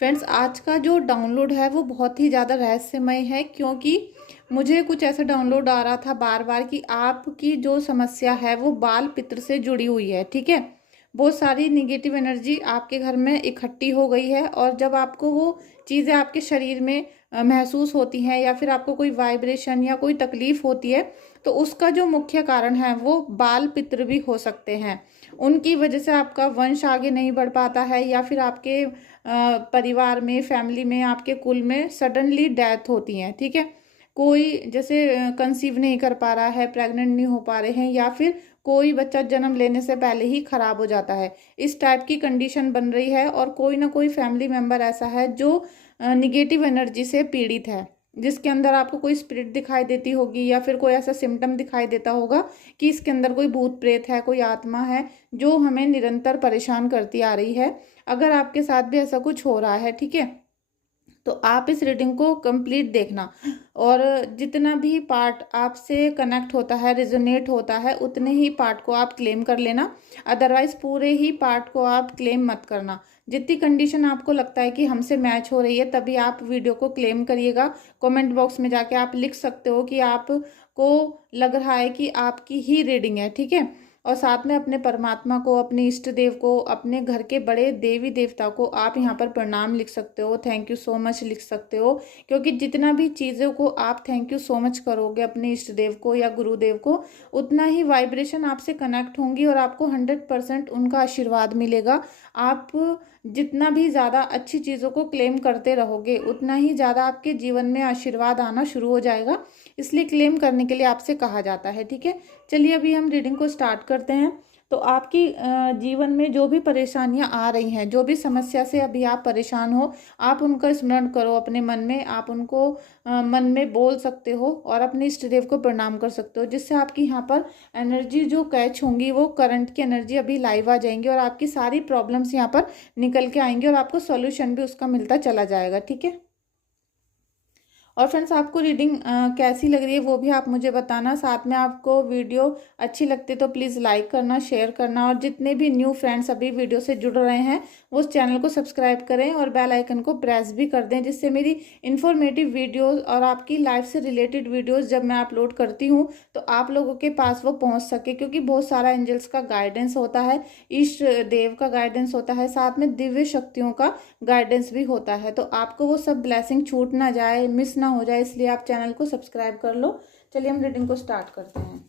Friends, आज का जो डाउनलोड है वो बहुत ही ज़्यादा रहस्यमय है, क्योंकि मुझे कुछ ऐसा डाउनलोड आ रहा था बार बार कि आपकी जो समस्या है वो बाल पित्र से जुड़ी हुई है। ठीक है, बहुत सारी निगेटिव एनर्जी आपके घर में इकट्ठी हो गई है, और जब आपको वो चीज़ें आपके शरीर में महसूस होती हैं, या फिर आपको कोई वाइब्रेशन या कोई तकलीफ होती है, तो उसका जो मुख्य कारण है वो बाल पित्र भी हो सकते हैं। उनकी वजह से आपका वंश आगे नहीं बढ़ पाता है, या फिर आपके परिवार में, फैमिली में, आपके कुल में सडनली डेथ होती है। ठीक है, कोई जैसे कंसीव नहीं कर पा रहा है, प्रेग्नेंट नहीं हो पा रहे हैं, या फिर कोई बच्चा जन्म लेने से पहले ही खराब हो जाता है, इस टाइप की कंडीशन बन रही है। और कोई ना कोई फैमिली मेंबर ऐसा है जो निगेटिव एनर्जी से पीड़ित है, जिसके अंदर आपको कोई स्पिरिट दिखाई देती होगी, या फिर कोई ऐसा सिम्टम दिखाई देता होगा कि इसके अंदर कोई भूत प्रेत है, कोई आत्मा है जो हमें निरंतर परेशान करती आ रही है। अगर आपके साथ भी ऐसा कुछ हो रहा है, ठीक है, तो आप इस रीडिंग को कंप्लीट देखना, और जितना भी पार्ट आपसे कनेक्ट होता है, रिजोनेट होता है, उतने ही पार्ट को आप क्लेम कर लेना। अदरवाइज पूरे ही पार्ट को आप क्लेम मत करना। जितनी कंडीशन आपको लगता है कि हमसे मैच हो रही है, तभी आप वीडियो को क्लेम करिएगा। कमेंट बॉक्स में जाके आप लिख सकते हो कि आपको लग रहा है कि आपकी ही रीडिंग है। ठीक है, और साथ में अपने परमात्मा को, अपने इष्ट देव को, अपने घर के बड़े देवी देवता को आप यहाँ पर प्रणाम लिख सकते हो, थैंक यू सो मच लिख सकते हो। क्योंकि जितना भी चीज़ों को आप थैंक यू सो मच करोगे अपने इष्ट देव को या गुरुदेव को, उतना ही वाइब्रेशन आपसे कनेक्ट होंगी, और आपको 100% उनका आशीर्वाद मिलेगा। आप जितना भी ज़्यादा अच्छी चीज़ों को क्लेम करते रहोगे, उतना ही ज़्यादा आपके जीवन में आशीर्वाद आना शुरू हो जाएगा। इसलिए क्लेम करने के लिए आपसे कहा जाता है। ठीक है, चलिए अभी हम रीडिंग को स्टार्ट करते हैं। तो आपकी जीवन में जो भी परेशानियां आ रही हैं, जो भी समस्या से अभी आप परेशान हो, आप उनका स्मरण करो अपने मन में। आप उनको मन में बोल सकते हो, और अपने इष्ट देव को प्रणाम कर सकते हो, जिससे आपकी यहाँ पर एनर्जी जो कैच होंगी, वो करंट की एनर्जी अभी लाइव आ जाएंगी, और आपकी सारी प्रॉब्लम्स यहाँ पर निकल के आएंगी, और आपको सॉल्यूशन भी उसका मिलता चला जाएगा। ठीक है, और फ्रेंड्स, आपको रीडिंग कैसी लग रही है वो भी आप मुझे बताना। साथ में आपको वीडियो अच्छी लगती है तो प्लीज़ लाइक करना, शेयर करना, और जितने भी न्यू फ्रेंड्स अभी वीडियो से जुड़ रहे हैं वो उस चैनल को सब्सक्राइब करें, और बेल आइकन को प्रेस भी कर दें, जिससे मेरी इन्फॉर्मेटिव वीडियोज़ और आपकी लाइफ से रिलेटेड वीडियोज़ जब मैं अपलोड करती हूँ तो आप लोगों के पास वो पहुँच सके। क्योंकि बहुत सारा एंजल्स का गाइडेंस होता है, इष्ट देव का गाइडेंस होता है, साथ में दिव्य शक्तियों का गाइडेंस भी होता है। तो आपको वो सब ब्लेसिंग छूट ना जाए, मिस ना हो जाए, इसलिए आप चैनल को सब्सक्राइब कर लो। चलिए हम रीडिंग को स्टार्ट करते हैं।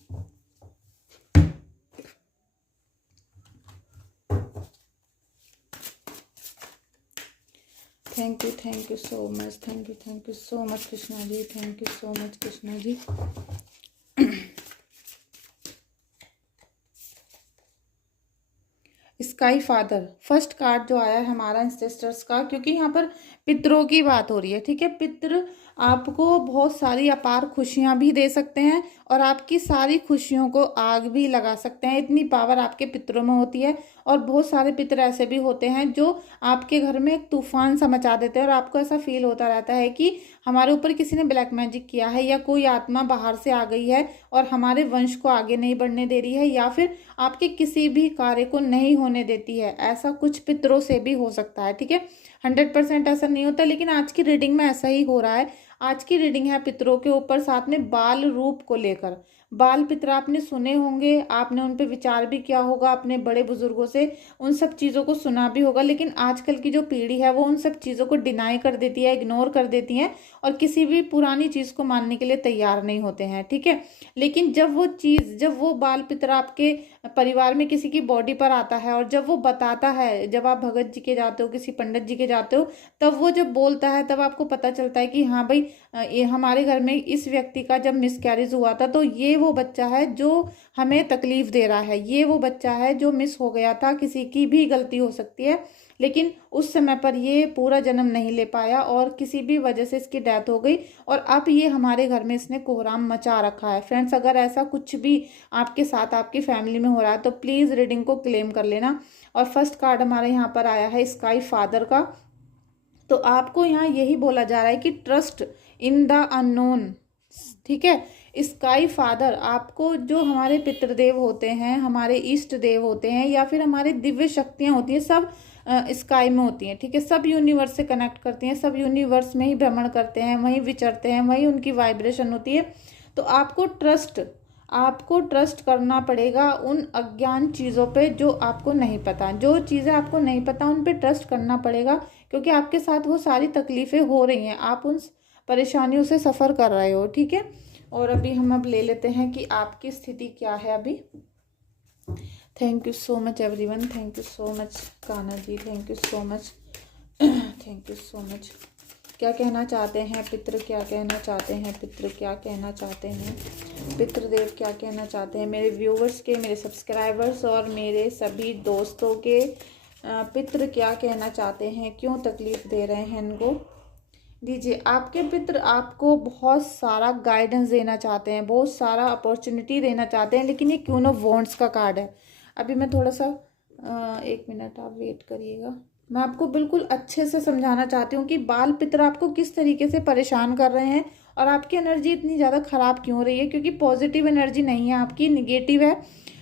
Thank you so much, thank you so much Krishna ji, thank you so much Krishna ji. Sky father first card जो आया है हमारा इंसेस्टर्स का, क्योंकि यहाँ पर पितरों की बात हो रही है। ठीक है, पितृ आपको बहुत सारी अपार खुशियां भी दे सकते हैं, और आपकी सारी खुशियों को आग भी लगा सकते हैं। इतनी पावर आपके पितरों में होती है। और बहुत सारे पितर ऐसे भी होते हैं जो आपके घर में एक तूफान सा मचा देते हैं, और आपको ऐसा फील होता रहता है कि हमारे ऊपर किसी ने ब्लैक मैजिक किया है, या कोई आत्मा बाहर से आ गई है और हमारे वंश को आगे नहीं बढ़ने दे रही है, या फिर आपके किसी भी कार्य को नहीं होने देती है। ऐसा कुछ पितरों से भी हो सकता है। ठीक है, 100% ऐसा नहीं होता, लेकिन आज की रीडिंग में ऐसा ही हो रहा है। आज की रीडिंग है पितरों के ऊपर, साथ में बाल रूप को लेकर। बाल पितर आपने सुने होंगे, आपने उन पे विचार भी किया होगा अपने बड़े बुजुर्गों से, उन सब चीज़ों को सुना भी होगा। लेकिन आजकल की जो पीढ़ी है वो उन सब चीज़ों को डिनाई कर देती है, इग्नोर कर देती है, और किसी भी पुरानी चीज़ को मानने के लिए तैयार नहीं होते हैं। ठीक है, लेकिन जब वो बाल पितर आपके परिवार में किसी की बॉडी पर आता है, और जब वो बताता है, जब आप भगत जी के जाते हो, किसी पंडित जी के जाते हो, तब वो जब बोलता है, तब आपको पता चलता है कि हाँ भाई, ये हमारे घर में इस व्यक्ति का जब मिसकैरेज हुआ था, तो ये वो बच्चा है जो हमें तकलीफ दे रहा है, ये वो बच्चा है जो मिस हो गया था। किसी की भी गलती हो सकती है, लेकिन उस समय पर ये पूरा जन्म नहीं ले पाया, और किसी भी वजह से इसकी डेथ हो गई, और अब ये हमारे घर में इसने कोहराम मचा रखा है। फ्रेंड्स, अगर ऐसा कुछ भी आपके साथ, आपकी फैमिली में हो रहा है, तो प्लीज़ रीडिंग को क्लेम कर लेना। और फर्स्ट कार्ड हमारे यहाँ पर आया है स्काई फादर का। तो आपको यहाँ यही बोला जा रहा है कि ट्रस्ट इन द अननोन। ठीक है, स्काई फादर आपको, जो हमारे पितृदेव होते हैं, हमारे इष्ट देव होते हैं, या फिर हमारे दिव्य शक्तियाँ होती हैं, सब स्काई में होती हैं, ठीक है। सब यूनिवर्स से कनेक्ट करती हैं, सब यूनिवर्स में ही भ्रमण करते हैं, वहीं विचरते हैं, वहीं उनकी वाइब्रेशन होती है। तो आपको ट्रस्ट करना पड़ेगा उन अज्ञान चीज़ों पे जो आपको नहीं पता। जो चीज़ें आपको नहीं पता उन पे ट्रस्ट करना पड़ेगा, क्योंकि आपके साथ वो सारी तकलीफ़ें हो रही हैं, आप उन परेशानियों से सफ़र कर रहे हो, ठीक है। और अभी हम अब ले लेते हैं कि आपकी स्थिति क्या है अभी। Thank you so much everyone, thank you so much Kanha ji, thank you so much, thank you so much. क्या कहना चाहते हैं पितृ, क्या कहना चाहते हैं पितृ, क्या कहना चाहते हैं पितृदेव, क्या कहना चाहते हैं मेरे व्यूवर्स के, मेरे सब्सक्राइबर्स और मेरे सभी दोस्तों के पितृ क्या कहना चाहते हैं, क्यों तकलीफ़ दे रहे हैं इनको। दीजिए, आपके पितृ आपको बहुत सारा गाइडेंस देना चाहते हैं, बहुत सारा अपॉर्चुनिटी देना चाहते हैं, लेकिन ये क्वीन ऑफ वॉन्ड्स का कार्ड है। अभी मैं थोड़ा सा 1 मिनट आप वेट करिएगा, मैं आपको बिल्कुल अच्छे से समझाना चाहती हूँ कि बाल पितर आपको किस तरीके से परेशान कर रहे हैं और आपकी एनर्जी इतनी ज़्यादा ख़राब क्यों हो रही है। क्योंकि पॉजिटिव एनर्जी नहीं है आपकी, निगेटिव है।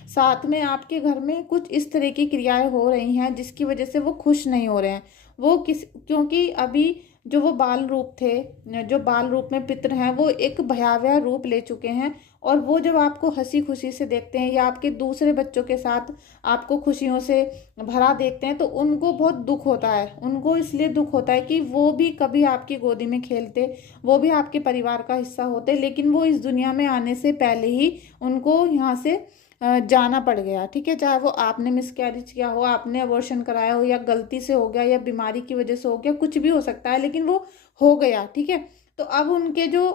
साथ में आपके घर में कुछ इस तरह की क्रियाएं हो रही हैं जिसकी वजह से वो खुश नहीं हो रहे हैं। वो क्योंकि अभी जो वो बाल रूप थे, जो बाल रूप में पितर हैं, वो एक भयावह रूप ले चुके हैं। और वो जब आपको हंसी खुशी से देखते हैं या आपके दूसरे बच्चों के साथ आपको खुशियों से भरा देखते हैं तो उनको बहुत दुख होता है। उनको इसलिए दुख होता है कि वो भी कभी आपकी गोदी में खेलते, वो भी आपके परिवार का हिस्सा होते, लेकिन वो इस दुनिया में आने से पहले ही उनको यहाँ से जाना पड़ गया, ठीक है। चाहे वो आपने मिसकैरेज किया हो, आपने अबॉर्शन कराया हो, या गलती से हो गया, या बीमारी की वजह से हो गया, कुछ भी हो सकता है, लेकिन वो हो गया, ठीक है। तो अब उनके जो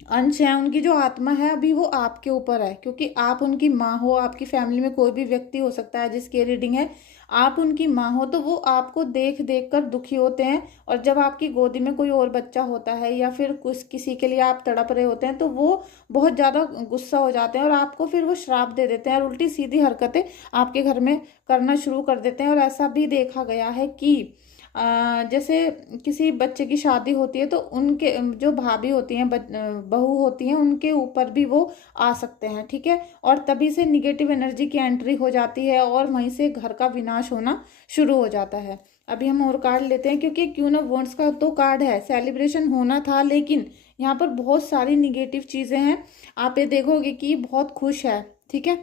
अंश है, उनकी जो आत्मा है, अभी वो आपके ऊपर है, क्योंकि आप उनकी माँ हो। आपकी फैमिली में कोई भी व्यक्ति हो सकता है जिसकी रीडिंग है, आप उनकी माँ हो, तो वो आपको देख देख कर दुखी होते हैं। और जब आपकी गोदी में कोई और बच्चा होता है या फिर कुछ किसी के लिए आप तड़प रहे होते हैं तो वो बहुत ज़्यादा गुस्सा हो जाते हैं और आपको फिर वो श्राप दे देते हैं और उल्टी सीधी हरकतें आपके घर में करना शुरू कर देते हैं। और ऐसा भी देखा गया है कि जैसे किसी बच्चे की शादी होती है तो उनके जो भाभी होती हैं, बहू होती हैं, उनके ऊपर भी वो आ सकते हैं, ठीक है। और तभी से निगेटिव एनर्जी की एंट्री हो जाती है और वहीं से घर का विनाश होना शुरू हो जाता है। अभी हम और कार्ड लेते हैं, क्योंकि क्वीन ऑफ वॉन्ड्स का तो कार्ड है, सेलिब्रेशन होना था, लेकिन यहाँ पर बहुत सारी निगेटिव चीज़ें हैं। आप ये देखोगे कि बहुत खुश है, ठीक है।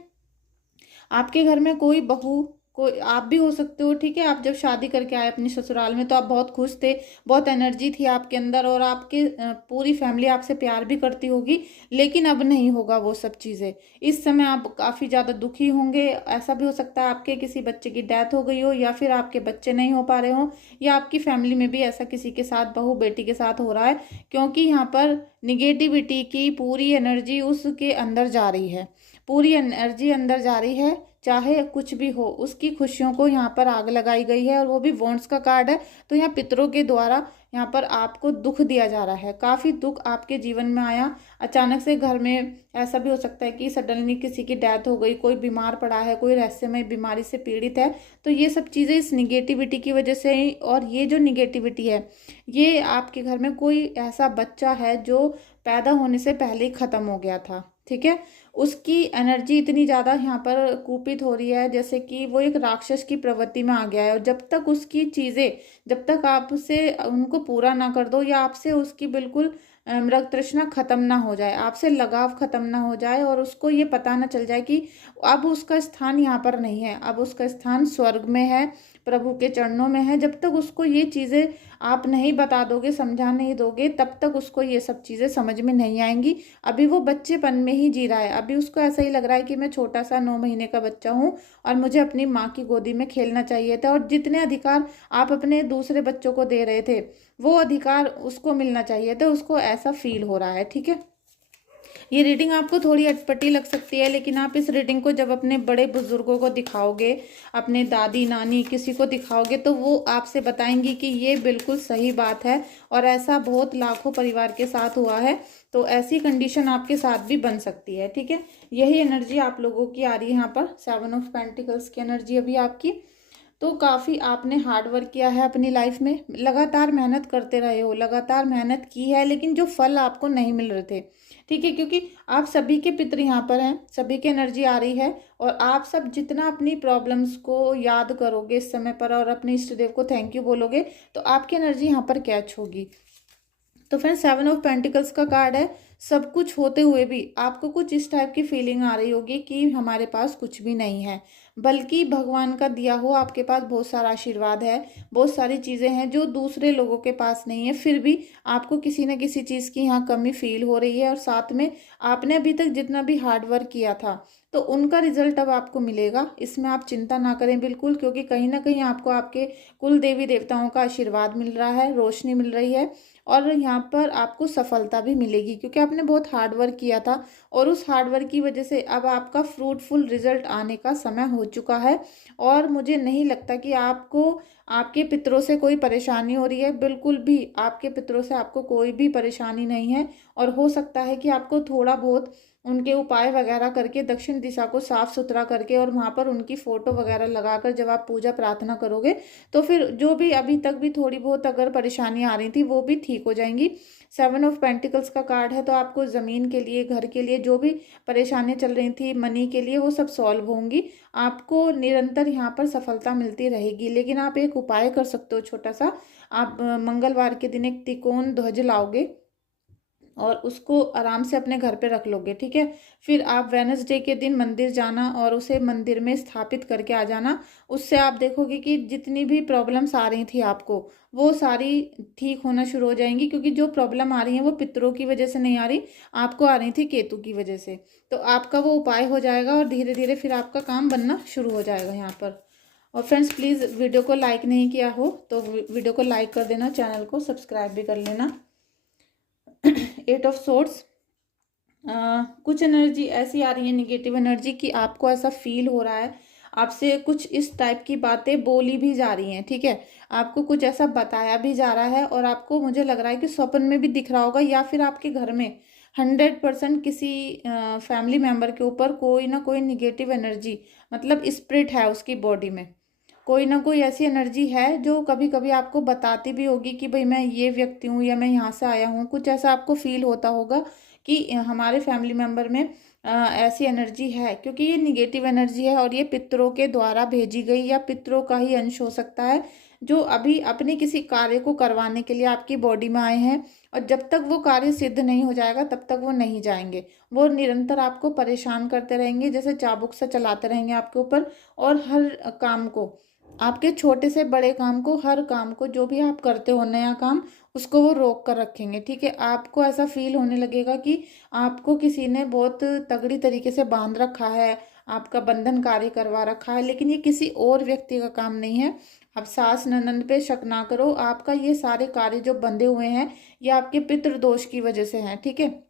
आपके घर में कोई बहू, कोई आप भी हो सकते हो, ठीक है। आप जब शादी करके आए अपनी ससुराल में तो आप बहुत खुश थे, बहुत एनर्जी थी आपके अंदर और आपके पूरी फैमिली आपसे प्यार भी करती होगी, लेकिन अब नहीं होगा वो सब चीज़ें। इस समय आप काफ़ी ज़्यादा दुखी होंगे। ऐसा भी हो सकता है आपके किसी बच्चे की डेथ हो गई हो, या फिर आपके बच्चे नहीं हो पा रहे हो, या आपकी फैमिली में भी ऐसा किसी के साथ, बहू बेटी के साथ हो रहा है, क्योंकि यहाँ पर निगेटिविटी की पूरी एनर्जी उसके अंदर जा रही है, पूरी एनर्जी अंदर जा रही है। चाहे कुछ भी हो, उसकी खुशियों को यहाँ पर आग लगाई गई है, और वो भी वॉन्ड्स का कार्ड है। तो यहाँ पितरों के द्वारा यहाँ पर आपको दुख दिया जा रहा है, काफ़ी दुख आपके जीवन में आया। अचानक से घर में ऐसा भी हो सकता है कि सडनली किसी की डेथ हो गई, कोई बीमार पड़ा है, कोई रहस्यमय बीमारी से पीड़ित है। तो ये सब चीज़ें इस निगेटिविटी की वजह से ही, और ये जो निगेटिविटी है, ये आपके घर में कोई ऐसा बच्चा है जो पैदा होने से पहले ही ख़त्म हो गया था, ठीक है। उसकी एनर्जी इतनी ज़्यादा यहाँ पर कुपित हो रही है जैसे कि वो एक राक्षस की प्रवृत्ति में आ गया है। और जब तक उसकी चीज़ें, जब तक आपसे उनको पूरा ना कर दो, या आपसे उसकी बिल्कुल मृग तृष्णा खत्म ना हो जाए, आपसे लगाव खत्म ना हो जाए, और उसको ये पता ना चल जाए कि अब उसका स्थान यहाँ पर नहीं है, अब उसका स्थान स्वर्ग में है, प्रभु के चरणों में है। जब तक उसको ये चीज़ें आप नहीं बता दोगे, समझा नहीं दोगे, तब तक उसको ये सब चीज़ें समझ में नहीं आएंगी। अभी वो बच्चेपन में ही जी रहा है। अभी उसको ऐसा ही लग रहा है कि मैं छोटा सा 9 महीने का बच्चा हूँ और मुझे अपनी माँ की गोदी में खेलना चाहिए था, और जितने अधिकार आप अपने दूसरे बच्चों को दे रहे थे वो अधिकार उसको मिलना चाहिए था, उसको ऐसा फील हो रहा है, ठीक है। ये रीडिंग आपको थोड़ी अटपटी लग सकती है, लेकिन आप इस रीडिंग को जब अपने बड़े बुजुर्गों को दिखाओगे, अपने दादी नानी किसी को दिखाओगे, तो वो आपसे बताएंगी कि ये बिल्कुल सही बात है, और ऐसा बहुत लाखों परिवार के साथ हुआ है। तो ऐसी कंडीशन आपके साथ भी बन सकती है, ठीक है। यही एनर्जी आप लोगों की आ रही है यहाँ पर, 7 ऑफ पेंटिकल्स की एनर्जी अभी आपकी। तो काफ़ी आपने हार्ड वर्क किया है अपनी लाइफ में, लगातार मेहनत करते रहे हो, लगातार मेहनत की है, लेकिन जो फल आपको नहीं मिल रहे थे, ठीक है, क्योंकि आप सभी के पितृ यहाँ पर हैं, सभी की एनर्जी आ रही है और आप सब जितना अपनी प्रॉब्लम्स को याद करोगे इस समय पर और अपने इष्ट देव को थैंक यू बोलोगे तो आपकी एनर्जी यहाँ पर कैच होगी। तो फ्रेंड्स 7 ऑफ पेंटिकल्स का कार्ड है। सब कुछ होते हुए भी आपको कुछ इस टाइप की फीलिंग आ रही होगी कि हमारे पास कुछ भी नहीं है, बल्कि भगवान का दिया हुआ आपके पास बहुत सारा आशीर्वाद है, बहुत सारी चीज़ें हैं जो दूसरे लोगों के पास नहीं है, फिर भी आपको किसी न किसी चीज़ की यहाँ कमी फील हो रही है। और साथ में आपने अभी तक जितना भी हार्ड वर्क किया था तो उनका रिजल्ट अब आपको मिलेगा, इसमें आप चिंता ना करें बिल्कुल, क्योंकि कहीं ना कहीं आपको आपके कुल देवी देवताओं का आशीर्वाद मिल रहा है, रोशनी मिल रही है और यहाँ पर आपको सफलता भी मिलेगी, क्योंकि आपने बहुत हार्ड वर्क किया था और उस हार्ड वर्क की वजह से अब आपका फ्रूटफुल रिजल्ट आने का समय हो चुका है। और मुझे नहीं लगता कि आपको आपके पितरों से कोई परेशानी हो रही है, बिल्कुल भी आपके पितरों से आपको कोई भी परेशानी नहीं है। और हो सकता है कि आपको थोड़ा बहुत उनके उपाय वगैरह करके दक्षिण दिशा को साफ सुथरा करके और वहाँ पर उनकी फ़ोटो वगैरह लगाकर जब आप पूजा प्रार्थना करोगे तो फिर जो भी अभी तक भी थोड़ी बहुत अगर परेशानी आ रही थी वो भी ठीक हो जाएंगी। 7 ऑफ पेंटिकल्स का कार्ड है, तो आपको ज़मीन के लिए, घर के लिए जो भी परेशानियाँ चल रही थी, मनी के लिए, वो सब सॉल्व होंगी। आपको निरंतर यहाँ पर सफलता मिलती रहेगी। लेकिन आप एक उपाय कर सकते हो छोटा सा, आप मंगलवार के दिन एक त्रिकोण ध्वज लाओगे और उसको आराम से अपने घर पे रख लोगे, ठीक है। फिर आप वेनसडे के दिन मंदिर जाना और उसे मंदिर में स्थापित करके आ जाना। उससे आप देखोगे कि जितनी भी प्रॉब्लम्स आ रही थी आपको वो सारी ठीक होना शुरू हो जाएंगी, क्योंकि जो प्रॉब्लम आ रही है वो पितरों की वजह से नहीं आ रही, आपको आ रही थी केतु की वजह से। तो आपका वो उपाय हो जाएगा और धीरे धीरे फिर आपका काम बनना शुरू हो जाएगा यहाँ पर। और फ्रेंड्स प्लीज़ वीडियो को लाइक नहीं किया हो तो वीडियो को लाइक कर देना, चैनल को सब्सक्राइब भी कर लेना। 8 ऑफ सोर्ड्स, कुछ एनर्जी ऐसी आ रही है, निगेटिव एनर्जी, कि आपको ऐसा फील हो रहा है आपसे कुछ इस टाइप की बातें बोली भी जा रही हैं, ठीक है। आपको कुछ ऐसा बताया भी जा रहा है और आपको, मुझे लग रहा है कि स्वप्न में भी दिख रहा होगा या फिर आपके घर में 100% किसी फैमिली मेंबर के ऊपर कोई ना कोई निगेटिव एनर्जी, मतलब स्पिरिट है उसकी बॉडी में, कोई ना कोई ऐसी एनर्जी है जो कभी कभी आपको बताती भी होगी कि भाई मैं ये व्यक्ति हूँ या मैं यहाँ से आया हूँ। कुछ ऐसा आपको फील होता होगा कि हमारे फैमिली मेंबर में ऐसी एनर्जी है, क्योंकि ये निगेटिव एनर्जी है और ये पितरों के द्वारा भेजी गई या पितरों का ही अंश हो सकता है, जो अभी अपने किसी कार्य को करवाने के लिए आपकी बॉडी में आए हैं। और जब तक वो कार्य सिद्ध नहीं हो जाएगा तब तक वो नहीं जाएंगे, वो निरंतर आपको परेशान करते रहेंगे, जैसे चाबुक से चलाते रहेंगे आपके ऊपर। और हर काम को, आपके छोटे से बड़े काम को, हर काम को, जो भी आप करते हो नया काम, उसको वो रोक कर रखेंगे, ठीक है। आपको ऐसा फील होने लगेगा कि आपको किसी ने बहुत तगड़ी तरीके से बांध रखा है, आपका बंधन कार्य करवा रखा है, लेकिन ये किसी और व्यक्ति का काम नहीं है। अब सास ननद पे शक ना करो, आपका ये सारे कार्य जो बंधे हुए हैं ये आपके पितृदोष की वजह से हैं, ठीक है।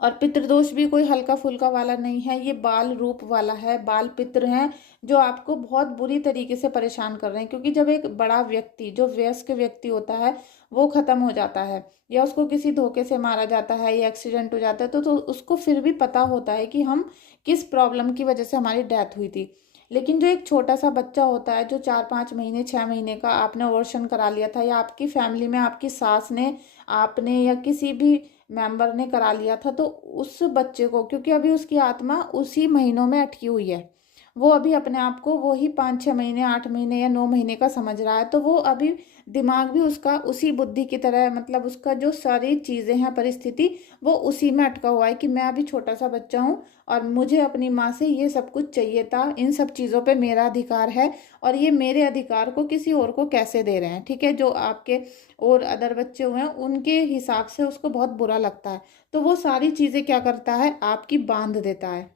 और पितृदोष भी कोई हल्का फुल्का वाला नहीं है, ये बाल रूप वाला है, बाल पितृ हैं जो आपको बहुत बुरी तरीके से परेशान कर रहे हैं। क्योंकि जब एक बड़ा व्यक्ति, जो वयस्क व्यक्ति होता है, वो खत्म हो जाता है या उसको किसी धोखे से मारा जाता है या एक्सीडेंट हो जाता है तो उसको फिर भी पता होता है कि हम किस प्रॉब्लम की वजह से हमारी डेथ हुई थी। लेकिन जो एक छोटा सा बच्चा होता है, जो 4-5 महीने 6 महीने का, आपने अबॉर्शन करा लिया था या आपकी फैमिली में आपकी सास ने, आपने या किसी भी मेंबर ने करा लिया था, तो उस बच्चे को, क्योंकि अभी उसकी आत्मा उसी महीनों में अटकी हुई है, वो अभी अपने आप को वही 5-6 महीने 8 महीने या 9 महीने का समझ रहा है, तो वो अभी दिमाग भी उसका उसी बुद्धि की तरह, मतलब उसका जो सारी चीज़ें हैं, परिस्थिति, वो उसी में अटका हुआ है कि मैं अभी छोटा सा बच्चा हूँ और मुझे अपनी माँ से ये सब कुछ चाहिए था, इन सब चीज़ों पे मेरा अधिकार है और ये मेरे अधिकार को किसी और को कैसे दे रहे हैं, ठीक है। जो आपके और अदर बच्चे हुए हैं उनके हिसाब से उसको बहुत बुरा लगता है, तो वो सारी चीज़ें क्या करता है, आपकी बांध देता है।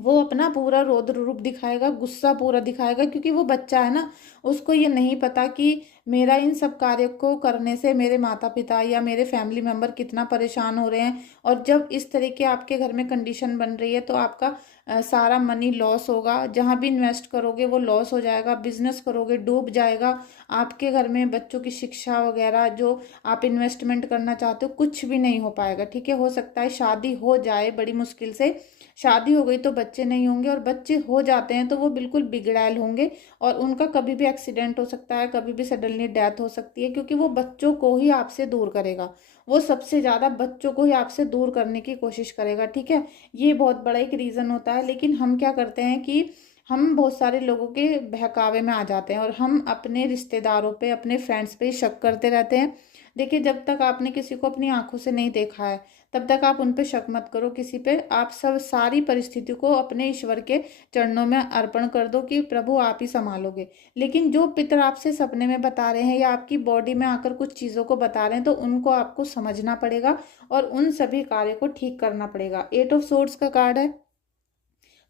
वो अपना पूरा रौद्र रूप दिखाएगा, गुस्सा पूरा दिखाएगा, क्योंकि वो बच्चा है ना, उसको ये नहीं पता कि मेरा इन सब कार्य को करने से मेरे माता पिता या मेरे फैमिली मेंबर कितना परेशान हो रहे हैं। और जब इस तरह के आपके घर में कंडीशन बन रही है तो आपका सारा मनी लॉस होगा, जहाँ भी इन्वेस्ट करोगे वो लॉस हो जाएगा, बिजनेस करोगे डूब जाएगा, आपके घर में बच्चों की शिक्षा वगैरह जो आप इन्वेस्टमेंट करना चाहते हो कुछ भी नहीं हो पाएगा, ठीक है। हो सकता है शादी हो जाए बड़ी मुश्किल से, शादी हो गई तो बच्चे नहीं होंगे, और बच्चे हो जाते हैं तो वो बिल्कुल बिगड़ैल होंगे और उनका कभी भी एक्सीडेंट हो सकता है, कभी भी सडनली सडनली डेथ हो सकती है, क्योंकि वो बच्चों को ही आपसे दूर करेगा। वो सबसे ज़्यादा बच्चों को ही आपसे दूर करने की कोशिश करेगा, ठीक है। ये बहुत बड़ा एक रीज़न होता है। लेकिन हम क्या करते हैं कि हम बहुत सारे लोगों के बहकावे में आ जाते हैं और हम अपने रिश्तेदारों पे, अपने फ्रेंड्स पे शक करते रहते हैं। देखिए, जब तक आपने किसी को अपनी आंखों से नहीं देखा है तब तक आप उन पे शक मत करो किसी पे। आप सब सारी परिस्थिति को अपने ईश्वर के चरणों में अर्पण कर दो कि प्रभु आप ही संभालोगे। लेकिन जो पितर आपसे सपने में बता रहे हैं या आपकी बॉडी में आकर कुछ चीज़ों को बता रहे हैं, तो उनको आपको समझना पड़ेगा और उन सभी कार्यों को ठीक करना पड़ेगा। 8 ऑफ सोर्ड्स का कार्ड है।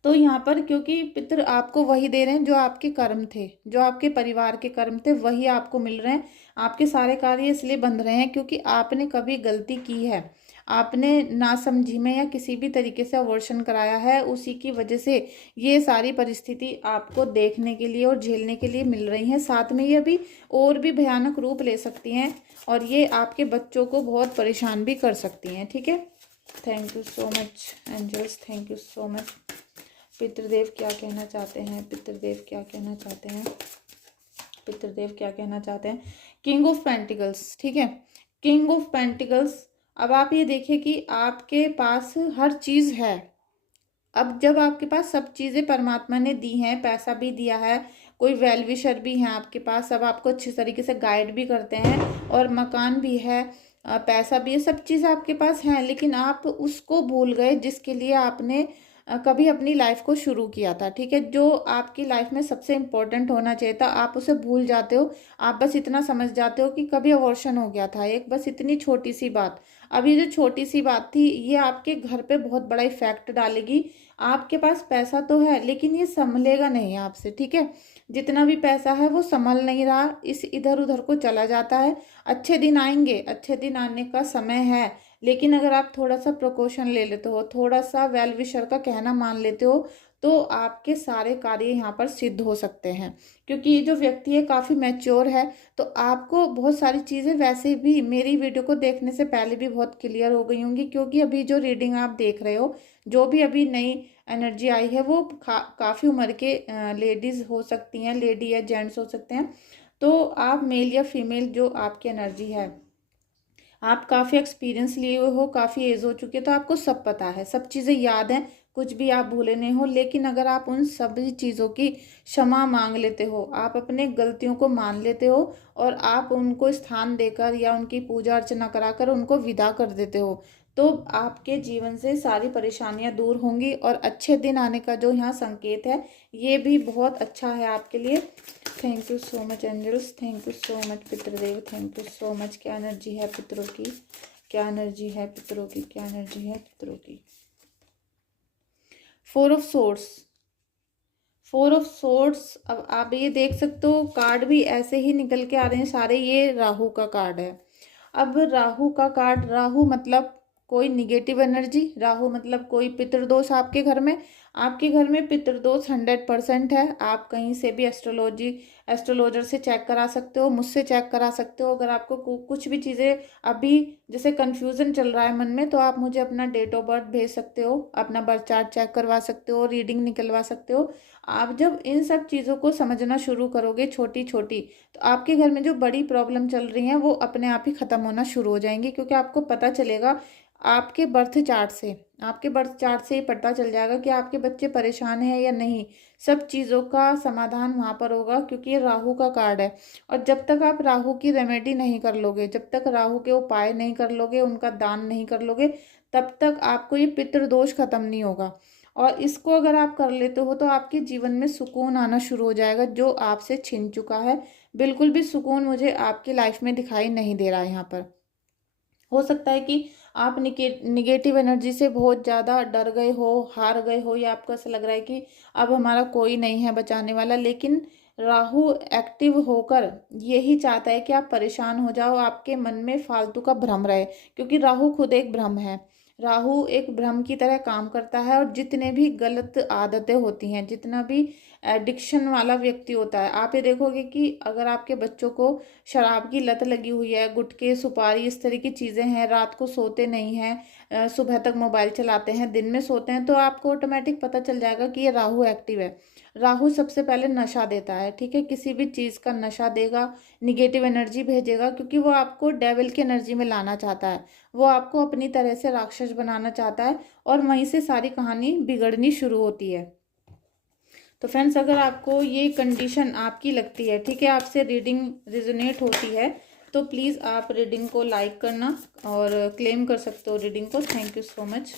तो यहाँ पर क्योंकि पितृ आपको वही दे रहे हैं जो आपके कर्म थे, जो आपके परिवार के कर्म थे, वही आपको मिल रहे हैं। आपके सारे कार्य इसलिए बंध रहे हैं क्योंकि आपने कभी गलती की है, आपने नासमझी में या किसी भी तरीके से अबॉर्शन कराया है, उसी की वजह से ये सारी परिस्थिति आपको देखने के लिए और झेलने के लिए मिल रही हैं। साथ में ये अभी और भी भयानक रूप ले सकती हैं और ये आपके बच्चों को बहुत परेशान भी कर सकती हैं, ठीक है। Thank you so much angels, thank you so much. पितृदेव क्या कहना चाहते हैं, पितृदेव क्या कहना चाहते हैं, पितृदेव क्या कहना चाहते हैं। किंग ऑफ पेंटिकल्स, ठीक है, किंग ऑफ पेंटिकल्स। अब आप ये देखिए कि आपके पास हर चीज़ है। अब जब आपके पास सब चीज़ें परमात्मा ने दी हैं, पैसा भी दिया है, कोई वेल विशर भी हैं आपके पास, अब आपको अच्छे तरीके से गाइड भी करते हैं और मकान भी है, पैसा भी है, सब चीज़ आपके पास हैं, लेकिन आप उसको भूल गए जिसके लिए आपने कभी अपनी लाइफ को शुरू किया था, ठीक है। जो आपकी लाइफ में सबसे इम्पोर्टेंट होना चाहिए था, आप उसे भूल जाते हो। आप बस इतना समझ जाते हो कि कभी अबॉर्शन हो गया था, एक बस इतनी छोटी सी बात। अब ये जो छोटी सी बात थी, ये आपके घर पे बहुत बड़ा इफेक्ट डालेगी। आपके पास पैसा तो है लेकिन ये संभलेगा नहीं आपसे, ठीक है। जितना भी पैसा है वो संभल नहीं रहा, इस इधर उधर को चला जाता है। अच्छे दिन आएंगे, अच्छे दिन आने का समय है, लेकिन अगर आप थोड़ा सा प्रिकॉशन ले लेते हो, थोड़ा सा वेल विशर का कहना मान लेते हो, तो आपके सारे कार्य यहाँ पर सिद्ध हो सकते हैं। क्योंकि ये जो व्यक्ति है काफ़ी मैच्योर है, तो आपको बहुत सारी चीज़ें वैसे भी मेरी वीडियो को देखने से पहले भी बहुत क्लियर हो गई होंगी। क्योंकि अभी जो रीडिंग आप देख रहे हो, जो भी अभी नई एनर्जी आई है, वो काफ़ी उम्र के लेडीज़ हो सकती हैं, लेडी या जेंट्स हो सकते हैं। तो आप मेल या फीमेल जो आपकी एनर्जी है, आप काफ़ी एक्सपीरियंस लिए हुए हो, काफ़ी एज हो चुकी है, तो आपको सब पता है, सब चीज़ें याद हैं, कुछ भी आप भूले नहीं हो। लेकिन अगर आप उन सभी चीज़ों की क्षमा मांग लेते हो, आप अपने गलतियों को मान लेते हो और आप उनको स्थान देकर या उनकी पूजा अर्चना कराकर उनको विदा कर देते हो, तो आपके जीवन से सारी परेशानियां दूर होंगी और अच्छे दिन आने का जो यहाँ संकेत है, ये भी बहुत अच्छा है आपके लिए। Thank you so much angels, thank you so much पितृदेव, थैंक यू सो मच। क्या एनर्जी है पितरों की, क्या एनर्जी है पितरों की, क्या एनर्जी है पितरों की। 4 ऑफ सोर्ड्स, 4 ऑफ सोर्ड्स। अब आप ये देख सकते हो कार्ड भी ऐसे ही निकल के आ रहे हैं सारे, ये राहु का कार्ड है। अब राहु का कार्ड, राहु मतलब कोई निगेटिव एनर्जी, राहु मतलब कोई पितृदोष आपके घर में। आपके घर में पितृदोष 100% है। आप कहीं से भी एस्ट्रोलॉजर से चेक करा सकते हो, मुझसे चेक करा सकते हो। अगर आपको कुछ भी चीज़ें अभी जैसे कन्फ्यूज़न चल रहा है मन में, तो आप मुझे अपना डेट ऑफ बर्थ भेज सकते हो, अपना बर्थ चार्ट चेक करवा सकते हो, रीडिंग निकलवा सकते हो। आप जब इन सब चीज़ों को समझना शुरू करोगे छोटी छोटी, तो आपके घर में जो बड़ी प्रॉब्लम चल रही हैं वो अपने आप ही ख़त्म होना शुरू हो जाएंगी। क्योंकि आपको पता चलेगा आपके बर्थ चार्ट से, आपके बर्थ चार्ट से ही पता चल जाएगा कि आपके बच्चे परेशान हैं या नहीं। सब चीज़ों का समाधान वहाँ पर होगा, क्योंकि ये राहु का कार्ड है। और जब तक आप राहु की रेमेडी नहीं कर लोगे, जब तक राहु के उपाय नहीं कर लोगे, उनका दान नहीं कर लोगे, तब तक आपको ये पितृदोष खत्म नहीं होगा। और इसको अगर आप कर लेते हो तो आपके जीवन में सुकून आना शुरू हो जाएगा, जो आपसे छिन चुका है। बिल्कुल भी सुकून मुझे आपकी लाइफ में दिखाई नहीं दे रहा है। यहाँ पर हो सकता है कि आप निगेटिव एनर्जी से बहुत ज़्यादा डर गए हो, हार गए हो, या आपको ऐसा लग रहा है कि अब हमारा कोई नहीं है बचाने वाला। लेकिन राहु एक्टिव होकर यही चाहता है कि आप परेशान हो जाओ, आपके मन में फालतू का भ्रम रहे। क्योंकि राहु खुद एक भ्रम है, राहु एक भ्रम की तरह काम करता है। और जितने भी गलत आदतें होती हैं, जितना भी एडिक्शन वाला व्यक्ति होता है। आप ये देखोगे कि अगर आपके बच्चों को शराब की लत लगी हुई है, गुटखे, सुपारी, इस तरह की चीज़ें हैं, रात को सोते नहीं हैं, सुबह तक मोबाइल चलाते हैं, दिन में सोते हैं, तो आपको ऑटोमेटिक पता चल जाएगा कि ये राहु एक्टिव है। राहु सबसे पहले नशा देता है, ठीक है, किसी भी चीज़ का नशा देगा, निगेटिव एनर्जी भेजेगा, क्योंकि वो आपको डेविल की एनर्जी में लाना चाहता है, वो आपको अपनी तरह से राक्षस बनाना चाहता है, और वहीं से सारी कहानी बिगड़नी शुरू होती है। तो फ्रेंड्स, अगर आपको ये कंडीशन आपकी लगती है, ठीक है, आपसे रीडिंग रिजोनेट होती है, तो प्लीज़ आप रीडिंग को लाइक करना और क्लेम कर सकते हो रीडिंग को। Thank you so much.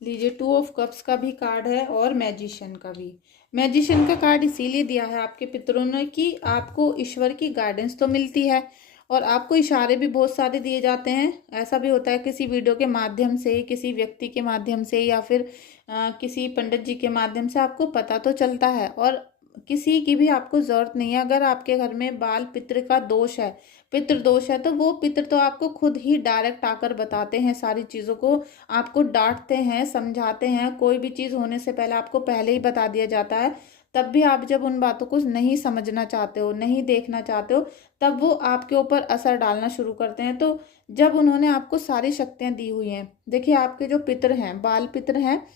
लीजिए, 2 ऑफ कप्स का भी कार्ड है और मैजिशियन का भी। मैजिशियन का कार्ड इसीलिए दिया है आपके पितरों ने कि आपको ईश्वर की गाइडेंस तो मिलती है और आपको इशारे भी बहुत सारे दिए जाते हैं। ऐसा भी होता है किसी वीडियो के माध्यम से, किसी व्यक्ति के माध्यम से, या फिर किसी पंडित जी के माध्यम से आपको पता तो चलता है, और किसी की भी आपको ज़रूरत नहीं है। अगर आपके घर में बाल पितृ का दोष है, पितृ दोष है, तो वो पितृ तो आपको खुद ही डायरेक्ट आकर बताते हैं सारी चीज़ों को, आपको डांटते हैं, समझाते हैं। कोई भी चीज़ होने से पहले आपको पहले ही बता दिया जाता है। तब भी आप जब उन बातों को नहीं समझना चाहते हो, नहीं देखना चाहते हो, तब वो आपके ऊपर असर डालना शुरू करते हैं। तो जब उन्होंने आपको सारी शक्तियाँ दी हुई हैं, देखिए आपके जो पितृ हैं, बाल पितृ हैं,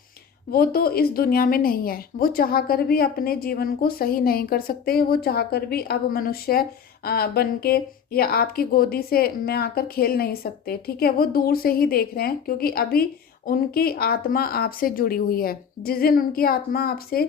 वो तो इस दुनिया में नहीं है। वो चाह कर भी अपने जीवन को सही नहीं कर सकते। वो चाह कर भी अब मनुष्य बन के या आपकी गोदी से में आकर खेल नहीं सकते, ठीक है। वो दूर से ही देख रहे हैं, क्योंकि अभी उनकी आत्मा आपसे जुड़ी हुई है। जिस दिन उनकी आत्मा आपसे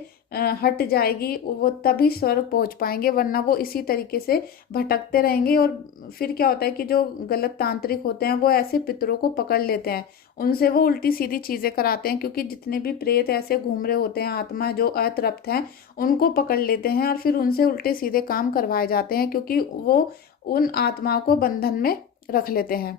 हट जाएगी, वो तभी स्वर्ग पहुंच पाएंगे, वरना वो इसी तरीके से भटकते रहेंगे। और फिर क्या होता है कि जो गलत तांत्रिक होते हैं, वो ऐसे पितरों को पकड़ लेते हैं, उनसे वो उल्टी सीधी चीज़ें कराते हैं, क्योंकि जितने भी प्रेत ऐसे घूम रहे होते हैं, आत्मा जो अतृप्त हैं, उनको पकड़ लेते हैं और फिर उनसे उल्टे सीधे काम करवाए जाते हैं, क्योंकि वो उन आत्माओं को बंधन में रख लेते हैं।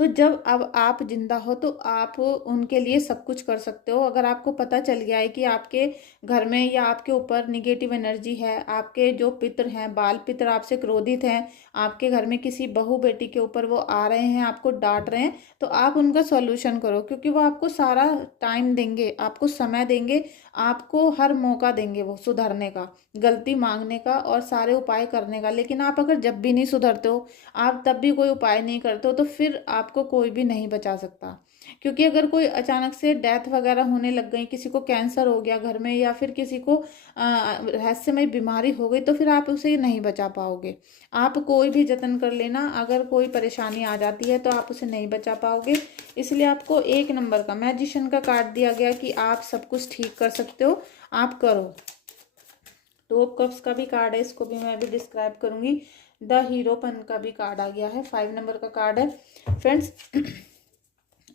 तो जब अब आप जिंदा हो तो आप उनके लिए सब कुछ कर सकते हो। अगर आपको पता चल गया है कि आपके घर में या आपके ऊपर निगेटिव एनर्जी है, आपके जो पितृ हैं, बाल पितृ आपसे क्रोधित हैं, आपके घर में किसी बहू बेटी के ऊपर वो आ रहे हैं, आपको डांट रहे हैं, तो आप उनका सॉल्यूशन करो, क्योंकि वो आपको सारा टाइम देंगे, आपको समय देंगे, आपको हर मौका देंगे वो सुधरने का, गलती मांगने का और सारे उपाय करने का। लेकिन आप अगर जब भी नहीं सुधरते हो, आप तब भी कोई उपाय नहीं करते हो, तो फिर आपको कोई भी नहीं बचा सकता। क्योंकि अगर कोई अचानक से डेथ वगैरह होने लग गई, किसी को कैंसर हो गया घर में, या फिर किसी को रहस्यमय बीमारी हो गई, तो फिर आप उसे नहीं बचा पाओगे। आप कोई भी जतन कर लेना, अगर कोई परेशानी आ जाती है तो आप उसे नहीं बचा पाओगे। इसलिए आपको 1 नंबर का मैजिशियन का कार्ड दिया गया कि आप सब कुछ ठीक कर सकते हो, आप करो। 2 कप्स का भी कार्ड है, इसको भी मैं भी डिस्क्राइब करूंगी। द हीरोपन का भी कार्ड आ गया है, 5 नंबर का कार्ड है। फ्रेंड्स,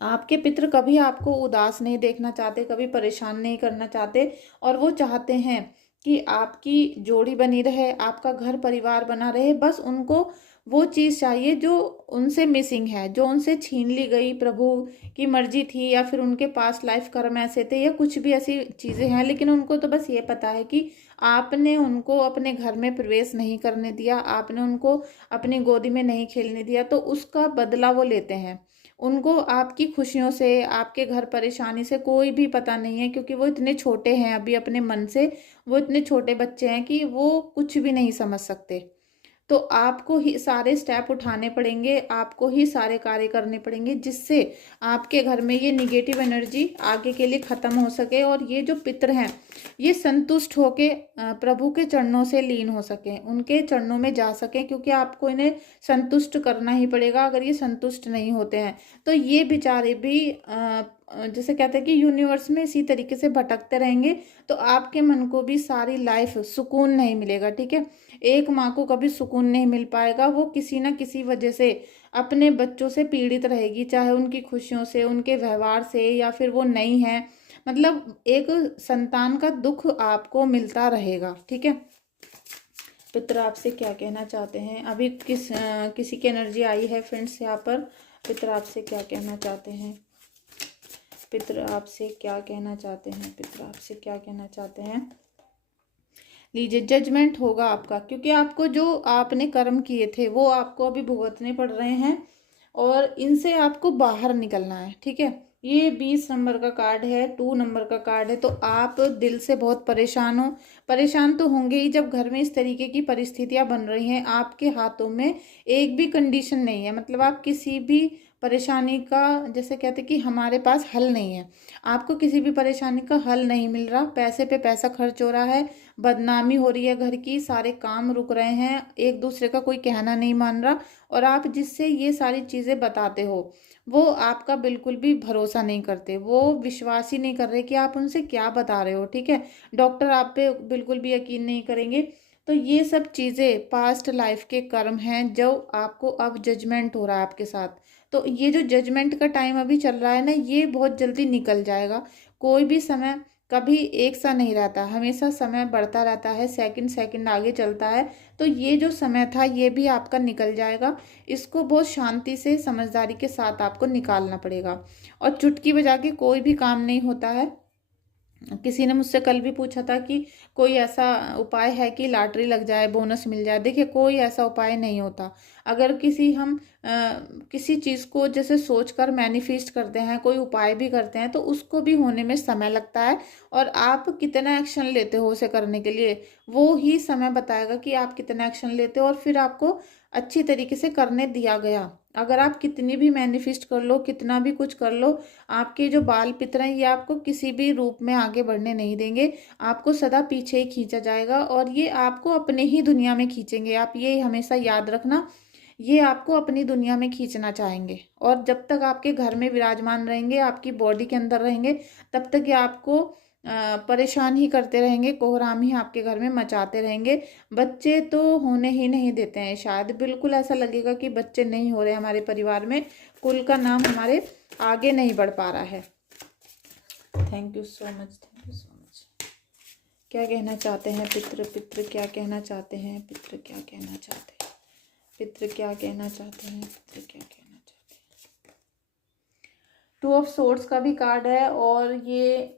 आपके पितृ कभी आपको उदास नहीं देखना चाहते, कभी परेशान नहीं करना चाहते, और वो चाहते हैं कि आपकी जोड़ी बनी रहे, आपका घर परिवार बना रहे। बस उनको वो चीज़ चाहिए जो उनसे मिसिंग है, जो उनसे छीन ली गई। प्रभु की मर्जी थी, या फिर उनके पास लाइफ कर्म ऐसे थे, या कुछ भी ऐसी चीज़ें हैं, लेकिन उनको तो बस ये पता है कि आपने उनको अपने घर में प्रवेश नहीं करने दिया, आपने उनको अपनी गोदी में नहीं खेलने दिया, तो उसका बदला वो लेते हैं। उनको आपकी खुशियों से, आपके घर परेशानी से कोई भी पता नहीं है, क्योंकि वो इतने छोटे हैं अभी अपने मन से, वो इतने छोटे बच्चे हैं कि वो कुछ भी नहीं समझ सकते। तो आपको ही सारे स्टेप उठाने पड़ेंगे, आपको ही सारे कार्य करने पड़ेंगे, जिससे आपके घर में ये निगेटिव एनर्जी आगे के लिए ख़त्म हो सके, और ये जो पितृ हैं ये संतुष्ट होके प्रभु के चरणों से लीन हो सकें, उनके चरणों में जा सकें, क्योंकि आपको इन्हें संतुष्ट करना ही पड़ेगा। अगर ये संतुष्ट नहीं होते हैं तो ये बेचारे भी जैसे कहते हैं कि यूनिवर्स में इसी तरीके से भटकते रहेंगे, तो आपके मन को भी सारी लाइफ सुकून नहीं मिलेगा, ठीक है। एक माँ को कभी सुकून नहीं मिल पाएगा, वो किसी ना किसी वजह से अपने बच्चों से पीड़ित रहेगी, चाहे उनकी खुशियों से, उनके व्यवहार से, या फिर वो नहीं है, मतलब एक संतान का दुख आपको मिलता रहेगा, ठीक है। पितर आपसे क्या कहना चाहते हैं? अभी किसी की एनर्जी आई है फ्रेंड्स यहाँ पर। पितर आपसे क्या कहना चाहते हैं? पितर आपसे क्या कहना चाहते हैं? पितर आपसे क्या कहना चाहते हैं? लीजिए, जजमेंट होगा आपका, क्योंकि आपको जो आपने कर्म किए थे वो आपको अभी भुगतने पड़ रहे हैं, और इनसे आपको बाहर निकलना है, ठीक है। ये 20 नंबर का कार्ड है, 2 नंबर का कार्ड है। तो आप दिल से बहुत परेशान हो। परेशान तो होंगे ही जब घर में इस तरीके की परिस्थितियां बन रही हैं। आपके हाथों में एक भी कंडीशन नहीं है, मतलब आप किसी भी परेशानी का, जैसे कहते कि हमारे पास हल नहीं है, आपको किसी भी परेशानी का हल नहीं मिल रहा। पैसे पे पैसा खर्च हो रहा है, बदनामी हो रही है घर की, सारे काम रुक रहे हैं, एक दूसरे का कोई कहना नहीं मान रहा। और आप जिससे ये सारी चीज़ें बताते हो वो आपका बिल्कुल भी भरोसा नहीं करते, वो विश्वास ही नहीं कर रहे कि आप उनसे क्या बता रहे हो। ठीक है, डॉक्टर आप पे बिल्कुल भी यकीन नहीं करेंगे। तो ये सब चीज़ें पास्ट लाइफ के कर्म हैं जो आपको अब जजमेंट हो रहा है आपके साथ। तो ये जो जजमेंट का टाइम अभी चल रहा है ना, ये बहुत जल्दी निकल जाएगा। कोई भी समय कभी एक सा नहीं रहता, हमेशा समय बढ़ता रहता है, सेकंड सेकंड आगे चलता है। तो ये जो समय था ये भी आपका निकल जाएगा। इसको बहुत शांति से समझदारी के साथ आपको निकालना पड़ेगा। और चुटकी बजा के कोई भी काम नहीं होता है। किसी ने मुझसे कल भी पूछा था कि कोई ऐसा उपाय है कि लॉटरी लग जाए, बोनस मिल जाए। देखिए, कोई ऐसा उपाय नहीं होता। अगर किसी चीज़ को जैसे सोचकर मैनिफेस्ट करते हैं, कोई उपाय भी करते हैं, तो उसको भी होने में समय लगता है। और आप कितना एक्शन लेते हो उसे करने के लिए, वो ही समय बताएगा कि आप कितना एक्शन लेते हो और फिर आपको अच्छी तरीके से करने दिया गया। अगर आप कितनी भी मैनिफेस्ट कर लो, कितना भी कुछ कर लो, आपके जो बाल पितर हैं ये आपको किसी भी रूप में आगे बढ़ने नहीं देंगे। आपको सदा पीछे ही खींचा जाएगा और ये आपको अपने ही दुनिया में खींचेंगे। आप ये हमेशा याद रखना, ये आपको अपनी दुनिया में खींचना चाहेंगे। और जब तक आपके घर में विराजमान रहेंगे, आपकी बॉडी के अंदर रहेंगे, तब तक ये आपको परेशान ही करते रहेंगे, कोहराम ही आपके घर में मचाते रहेंगे। बच्चे तो होने ही नहीं देते हैं, शायद बिल्कुल ऐसा लगेगा कि बच्चे नहीं हो रहे हमारे परिवार में, कुल का नाम हमारे आगे नहीं बढ़ पा रहा है। Thank you so much, thank you so much. क्या कहना चाहते हैं पितृ? पितृ क्या कहना चाहते हैं? पितृ क्या कहना चाहते हैं? पितृ क्या कहना चाहते हैं? पितृ क्या कहना चाहते हैं? 2 ऑफ सोर्ड्स का भी कार्ड है और ये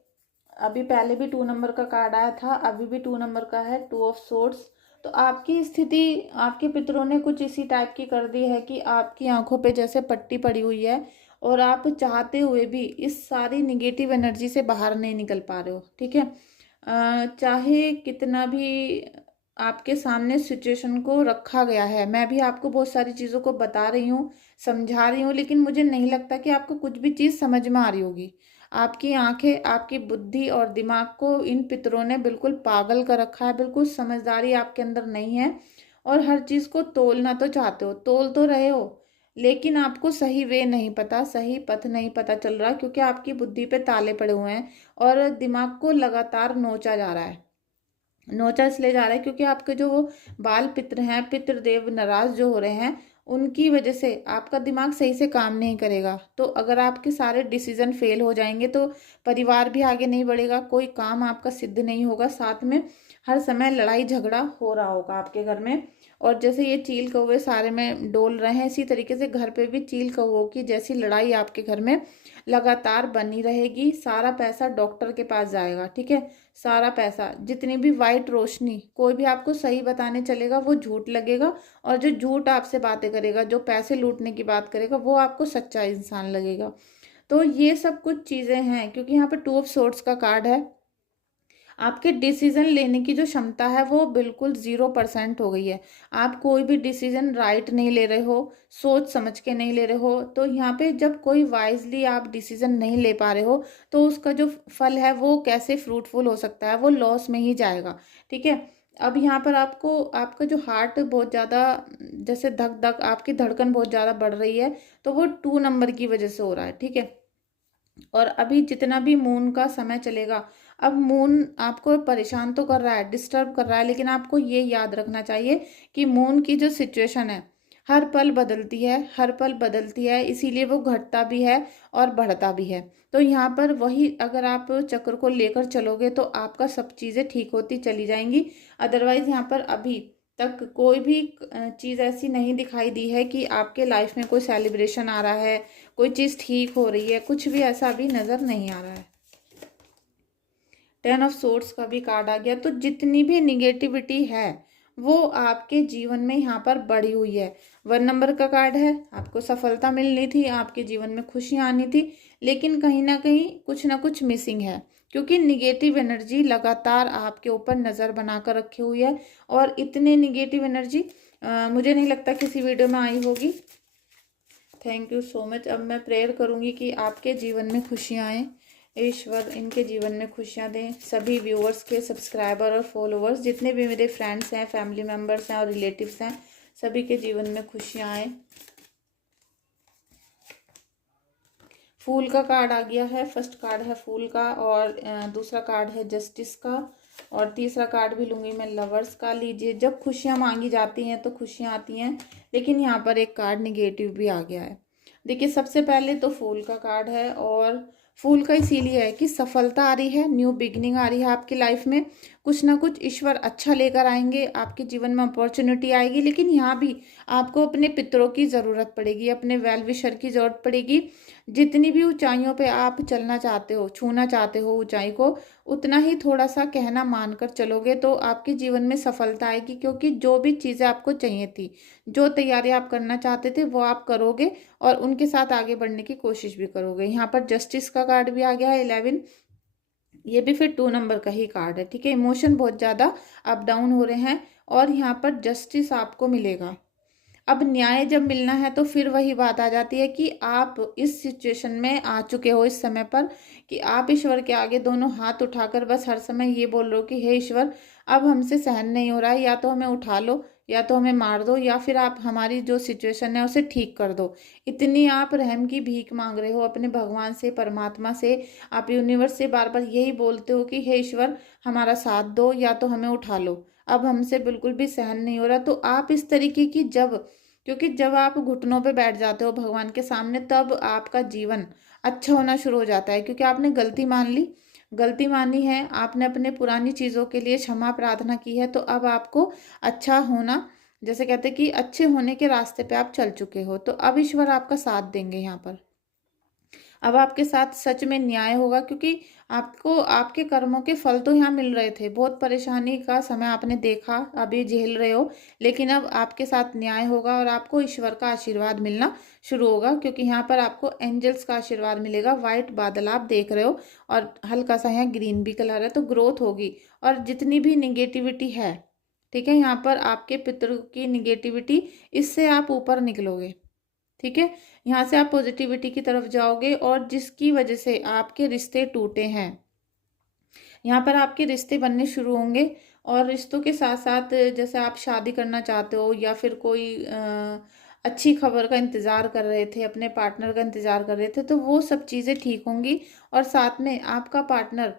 अभी पहले भी 2 नंबर का कार्ड आया था, अभी भी 2 नंबर का है, 2 ऑफ सोर्ड्स। तो आपकी स्थिति आपके पितरों ने कुछ इसी टाइप की कर दी है कि आपकी आंखों पे जैसे पट्टी पड़ी हुई है और आप चाहते हुए भी इस सारी निगेटिव एनर्जी से बाहर नहीं निकल पा रहे हो। ठीक है, चाहे कितना भी आपके सामने सिचुएशन को रखा गया है, मैं भी आपको बहुत सारी चीज़ों को बता रही हूँ, समझा रही हूँ, लेकिन मुझे नहीं लगता कि आपको कुछ भी चीज़ समझ में आ रही होगी। आपकी आंखें, आपकी बुद्धि और दिमाग को इन पितरों ने बिल्कुल पागल कर रखा है, बिल्कुल समझदारी आपके अंदर नहीं है। और हर चीज़ को तोलना तो चाहते हो, तोल तो रहे हो, लेकिन आपको सही वे नहीं पता, सही पथ नहीं पता चल रहा, क्योंकि आपकी बुद्धि पे ताले पड़े हुए हैं और दिमाग को लगातार नोचा जा रहा है। नोचा इसलिए जा रहा है क्योंकि आपके जो वो बाल पितृ हैं, पितृदेव नाराज जो हो रहे हैं, उनकी वजह से आपका दिमाग सही से काम नहीं करेगा। तो अगर आपके सारे डिसीजन फेल हो जाएंगे तो परिवार भी आगे नहीं बढ़ेगा, कोई काम आपका सिद्ध नहीं होगा, साथ में हर समय लड़ाई झगड़ा हो रहा होगा आपके घर में। और जैसे ये चील कौवे सारे में डोल रहे हैं, इसी तरीके से घर पे भी चील कौवों की जैसी लड़ाई आपके घर में लगातार बनी रहेगी। सारा पैसा डॉक्टर के पास जाएगा। ठीक है, सारा पैसा, जितनी भी वाइट रोशनी, कोई भी आपको सही बताने चलेगा वो झूठ लगेगा, और जो झूठ आपसे बातें करेगा, जो पैसे लूटने की बात करेगा, वो आपको सच्चा इंसान लगेगा। तो ये सब कुछ चीज़ें हैं, क्योंकि यहाँ पे 2 ऑफ सोर्ड्स का कार्ड है। आपके डिसीजन लेने की जो क्षमता है वो बिल्कुल 0% हो गई है। आप कोई भी डिसीजन राइट नहीं ले रहे हो, सोच समझ के नहीं ले रहे हो। तो यहाँ पे जब कोई वाइजली आप डिसीजन नहीं ले पा रहे हो, तो उसका जो फल है वो कैसे फ्रूटफुल हो सकता है, वो लॉस में ही जाएगा। ठीक है, अब यहाँ पर आपको, आपका जो हार्ट बहुत ज़्यादा, जैसे धक धक आपकी धड़कन बहुत ज़्यादा बढ़ रही है, तो वो 2 नंबर की वजह से हो रहा है। ठीक है, और अभी जितना भी मून का समय चलेगा, अब मून आपको परेशान तो कर रहा है, डिस्टर्ब कर रहा है, लेकिन आपको ये याद रखना चाहिए कि मून की जो सिचुएशन है हर पल बदलती है, हर पल बदलती है, इसीलिए वो घटता भी है और बढ़ता भी है। तो यहाँ पर वही, अगर आप चक्र को लेकर चलोगे तो आपका सब चीज़ें ठीक होती चली जाएंगी। अदरवाइज यहाँ पर अभी तक कोई भी चीज़ ऐसी नहीं दिखाई दी है कि आपके लाइफ में कोई सेलिब्रेशन आ रहा है, कोई चीज़ ठीक हो रही है, कुछ भी ऐसा अभी नज़र नहीं आ रहा है। 10 ऑफ सोर्ड्स का भी कार्ड आ गया। तो जितनी भी निगेटिविटी है वो आपके जीवन में यहाँ पर बढ़ी हुई है। 1 नंबर का कार्ड है, आपको सफलता मिलनी थी, आपके जीवन में खुशियाँ आनी थी, लेकिन कहीं ना कुछ मिसिंग है, क्योंकि निगेटिव एनर्जी लगातार आपके ऊपर नज़र बनाकर रखी हुई है। और इतने निगेटिव एनर्जी मुझे नहीं लगता किसी वीडियो में आई होगी। Thank you so much. अब मैं प्रेयर करूँगी कि आपके जीवन में खुशियाँ आएँ, ईश्वर इनके जीवन में खुशियाँ दें। सभी व्यूअर्स के, सब्सक्राइबर और फॉलोअर्स, जितने भी मेरे फ्रेंड्स हैं, फैमिली मेम्बर्स हैं और रिलेटिव्स हैं, सभी के जीवन में खुशियाँ आएँ। फूल का कार्ड आ गया है। फर्स्ट कार्ड है फूल का, और दूसरा कार्ड है जस्टिस का, और तीसरा कार्ड भी लूँगी मैं लवर्स का। लीजिए, जब खुशियाँ मांगी जाती हैं तो खुशियाँ आती हैं, लेकिन यहाँ पर एक कार्ड निगेटिव भी आ गया है। देखिए, सबसे पहले तो फूल का कार्ड है, और फूल का इसीलिए है कि सफलता आ रही है, न्यू बिगनिंग आ रही है आपकी लाइफ में। कुछ ना कुछ ईश्वर अच्छा लेकर आएंगे, आपके जीवन में अपॉर्चुनिटी आएगी, लेकिन यहाँ भी आपको अपने पितरों की ज़रूरत पड़ेगी, अपने वेल विशर की ज़रूरत पड़ेगी। जितनी भी ऊंचाइयों पे आप चलना चाहते हो, छूना चाहते हो ऊंचाई को, उतना ही थोड़ा सा कहना मानकर चलोगे तो आपके जीवन में सफलता आएगी, क्योंकि जो भी चीज़ें आपको चाहिए थी, जो तैयारी आप करना चाहते थे, वो आप करोगे और उनके साथ आगे बढ़ने की कोशिश भी करोगे। यहाँ पर जस्टिस का कार्ड भी आ गया है 11, ये भी फिर 2 नंबर का ही कार्ड है। ठीक है, इमोशन बहुत ज़्यादा अप डाउन हो रहे हैं, और यहाँ पर जस्टिस आपको मिलेगा। अब न्याय जब मिलना है तो फिर वही बात आ जाती है कि आप इस सिचुएशन में आ चुके हो इस समय पर, कि आप ईश्वर के आगे दोनों हाथ उठाकर बस हर समय ये बोल रहे हो कि हे ईश्वर, अब हमसे सहन नहीं हो रहा है, या तो हमें उठा लो, या तो हमें मार दो, या फिर आप हमारी जो सिचुएशन है उसे ठीक कर दो। इतनी आप रहम की भीख मांग रहे हो अपने भगवान से, परमात्मा से, आप यूनिवर्स से बार बार यही बोलते हो कि हे ईश्वर, हमारा साथ दो, या तो हमें उठा लो, अब हमसे बिल्कुल भी सहन नहीं हो रहा। तो आप इस तरीके की क्योंकि जब आप घुटनों पे बैठ जाते हो भगवान के सामने, तब आपका जीवन अच्छा होना शुरू हो जाता है, क्योंकि आपने गलती मान ली, गलती मानी है, आपने अपने पुरानी चीज़ों के लिए क्षमा प्रार्थना की है, तो अब आपको अच्छा होना, जैसे कहते हैं कि अच्छे होने के रास्ते पे आप चल चुके हो, तो अब ईश्वर आपका साथ देंगे यहाँ पर। अब आपके साथ सच में न्याय होगा, क्योंकि आपको आपके कर्मों के फल तो यहाँ मिल रहे थे, बहुत परेशानी का समय आपने देखा, अभी झेल रहे हो, लेकिन अब आपके साथ न्याय होगा और आपको ईश्वर का आशीर्वाद मिलना शुरू होगा, क्योंकि यहाँ पर आपको एंजल्स का आशीर्वाद मिलेगा। वाइट बादल आप देख रहे हो, और हल्का सा यहाँ ग्रीन भी कलर है, तो ग्रोथ होगी। और जितनी भी निगेटिविटी है, ठीक है, यहाँ पर आपके पितरों की निगेटिविटी, इससे आप ऊपर निकलोगे। ठीक है, यहाँ से आप पॉजिटिविटी की तरफ जाओगे, और जिसकी वजह से आपके रिश्ते टूटे हैं, यहाँ पर आपके रिश्ते बनने शुरू होंगे। और रिश्तों के साथ साथ, जैसे आप शादी करना चाहते हो, या फिर कोई अच्छी खबर का इंतज़ार कर रहे थे, अपने पार्टनर का इंतज़ार कर रहे थे, तो वो सब चीज़ें ठीक होंगी। और साथ में आपका पार्टनर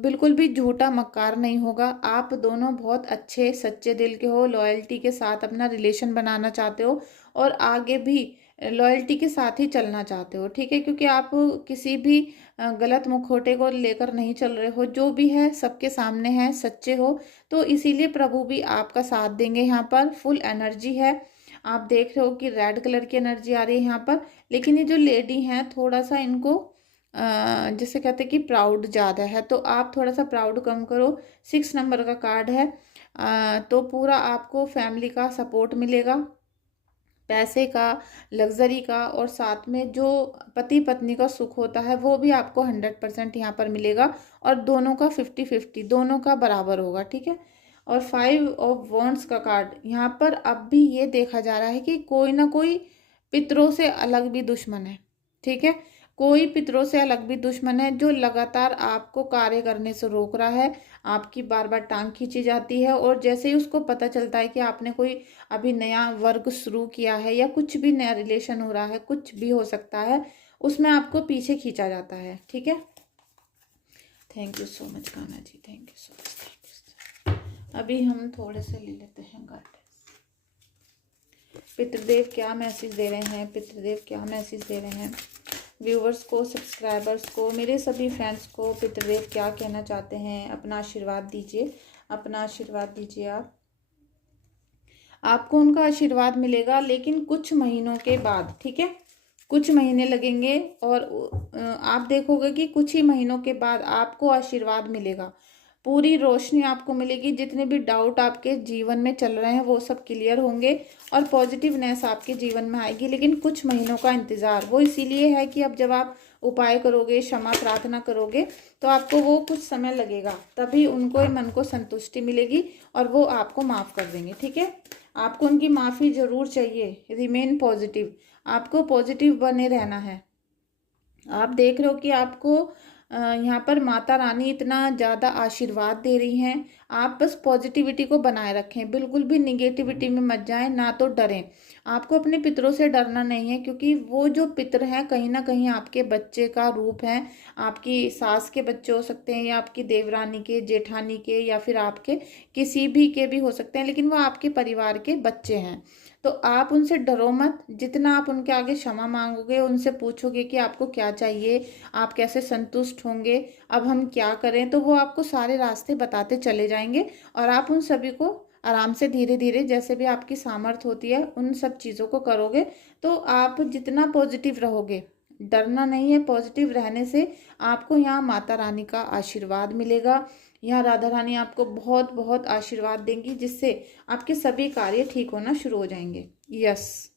बिल्कुल भी झूठा मक्कार नहीं होगा। आप दोनों बहुत अच्छे सच्चे दिल के हो, लॉयल्टी के साथ अपना रिलेशन बनाना चाहते हो, और आगे भी लॉयल्टी के साथ ही चलना चाहते हो। ठीक है, क्योंकि आप किसी भी गलत मुखौटे को लेकर नहीं चल रहे हो, जो भी है सबके सामने है, सच्चे हो, तो इसीलिए प्रभु भी आपका साथ देंगे। यहाँ पर फुल एनर्जी है, आप देख रहे हो कि रेड कलर की एनर्जी आ रही है यहाँ पर। लेकिन ये जो लेडी हैं, थोड़ा सा इनको जैसे कहते हैं कि प्राउड ज़्यादा है, तो आप थोड़ा सा प्राउड कम करो। 6 नंबर का कार्ड है, तो पूरा आपको फैमिली का सपोर्ट मिलेगा, पैसे का, लग्जरी का, और साथ में जो पति पत्नी का सुख होता है वो भी आपको 100% यहाँ पर मिलेगा, और दोनों का 50-50, दोनों का बराबर होगा। ठीक है, और 5 ऑफ वॉन्ड्स का कार्ड, यहाँ पर अब भी ये देखा जा रहा है कि कोई ना कोई पितरों से अलग भी दुश्मन है। ठीक है, कोई पितरों से अलग भी दुश्मन है, जो लगातार आपको कार्य करने से रोक रहा है, आपकी बार बार टांग खींची जाती है, और जैसे ही उसको पता चलता है कि आपने कोई अभी नया वर्ग शुरू किया है, या कुछ भी नया रिलेशन हो रहा है, कुछ भी हो सकता है, उसमें आपको पीछे खींचा जाता है। ठीक है, thank you so much Kanha ji, thank you so much. अभी हम थोड़े से ले लेते हैं गाइडेंस। पितृदेव क्या मैसेज दे रहे हैं, पितृदेव क्या मैसेज दे रहे हैं व्यूवर्स को, सब्सक्राइबर्स को, मेरे सभी फ्रेंड्स को, पितृदेव क्या कहना चाहते हैं, अपना आशीर्वाद दीजिए, अपना आशीर्वाद दीजिए। आपको उनका आशीर्वाद मिलेगा, लेकिन कुछ महीनों के बाद। ठीक है, कुछ महीने लगेंगे, और आप देखोगे कि कुछ ही महीनों के बाद आपको आशीर्वाद मिलेगा। पूरी रोशनी आपको मिलेगी। जितने भी डाउट आपके जीवन में चल रहे हैं वो सब क्लियर होंगे और पॉजिटिवनेस आपके जीवन में आएगी। लेकिन कुछ महीनों का इंतज़ार वो इसीलिए है कि अब जब आप उपाय करोगे, क्षमा प्रार्थना करोगे, तो आपको वो कुछ समय लगेगा, तभी उनको मन को संतुष्टि मिलेगी और वो आपको माफ़ कर देंगे। ठीक है, आपको उनकी माफ़ी ज़रूर चाहिए। रिमेन पॉजिटिव, आपको पॉजिटिव बने रहना है। आप देख रहे हो कि आपको यहाँ पर माता रानी इतना ज़्यादा आशीर्वाद दे रही हैं। आप बस पॉजिटिविटी को बनाए रखें, बिल्कुल भी निगेटिविटी में मत जाएं, ना तो डरें। आपको अपने पितरों से डरना नहीं है, क्योंकि वो जो पितर हैं कहीं ना कहीं आपके बच्चे का रूप है। आपकी सास के बच्चे हो सकते हैं, या आपकी देवरानी के, जेठानी के, या फिर आपके किसी भी के भी हो सकते हैं, लेकिन वो आपके परिवार के बच्चे हैं। तो आप उनसे डरो मत। जितना आप उनके आगे क्षमा मांगोगे, उनसे पूछोगे कि आपको क्या चाहिए, आप कैसे संतुष्ट होंगे, अब हम क्या करें, तो वो आपको सारे रास्ते बताते चले जाएंगे और आप उन सभी को आराम से धीरे धीरे, जैसे भी आपकी सामर्थ्य होती है, उन सब चीज़ों को करोगे। तो आप जितना पॉजिटिव रहोगे, डरना नहीं है, पॉजिटिव रहने से आपको यहाँ माता रानी का आशीर्वाद मिलेगा। यहाँ राधा रानी आपको बहुत बहुत आशीर्वाद देंगी, जिससे आपके सभी कार्य ठीक होना शुरू हो जाएंगे। यस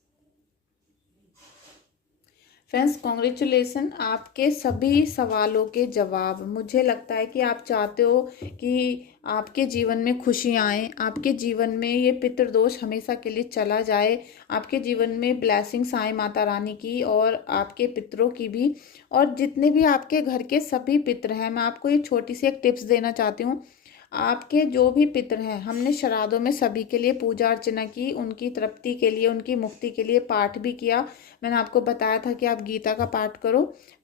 फ्रेंड्स, कॉन्ग्रेचुलेसन, आपके सभी सवालों के जवाब। मुझे लगता है कि आप चाहते हो कि आपके जीवन में खुशी आए, आपके जीवन में ये पितृदोष हमेशा के लिए चला जाए, आपके जीवन में ब्लेसिंग्स आए माता रानी की और आपके पितरों की भी, और जितने भी आपके घर के सभी पितर हैं। मैं आपको ये छोटी सी एक टिप्स देना चाहती हूँ। आपके जो भी पितर हैं, हमने श्राद्धों में सभी के लिए पूजा अर्चना की, उनकी तृप्ति के लिए, उनकी मुक्ति के लिए पाठ भी किया। मैंने आपको बताया था कि आप गीता का पाठ करो,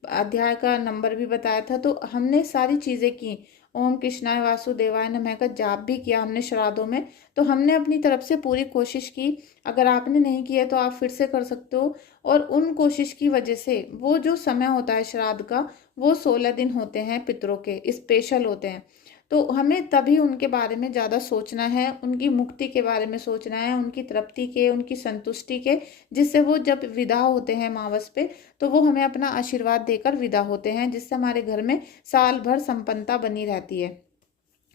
अध्याय का नंबर भी बताया था। तो हमने सारी चीज़ें की। ओम कृष्णाय वासुदेवाय नमः का जाप भी किया हमने श्राद्धों में। तो हमने अपनी तरफ से पूरी कोशिश की। अगर आपने नहीं किया तो आप फिर से कर सकते हो। और उन कोशिश की वजह से वो जो समय होता है श्राद्ध का, वो 16 दिन होते हैं पितरों के, स्पेशल होते हैं। तो हमें तभी उनके बारे में ज़्यादा सोचना है, उनकी मुक्ति के बारे में सोचना है, उनकी तृप्ति के, उनकी संतुष्टि के, जिससे वो जब विदा होते हैं मावस पे, तो वो हमें अपना आशीर्वाद देकर विदा होते हैं, जिससे हमारे घर में साल भर संपन्नता बनी रहती है,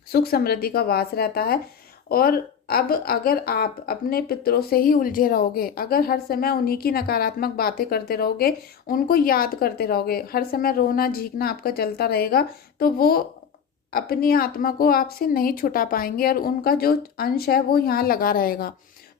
सुख समृद्धि का वास रहता है। और अब अगर आप अपने पितरों से ही उलझे रहोगे, अगर हर समय उन्हीं की नकारात्मक बातें करते रहोगे, उनको याद करते रहोगे, हर समय रोना झींकना आपका चलता रहेगा, तो वो अपनी आत्मा को आपसे नहीं छुटा पाएंगे और उनका जो अंश है वो यहाँ लगा रहेगा।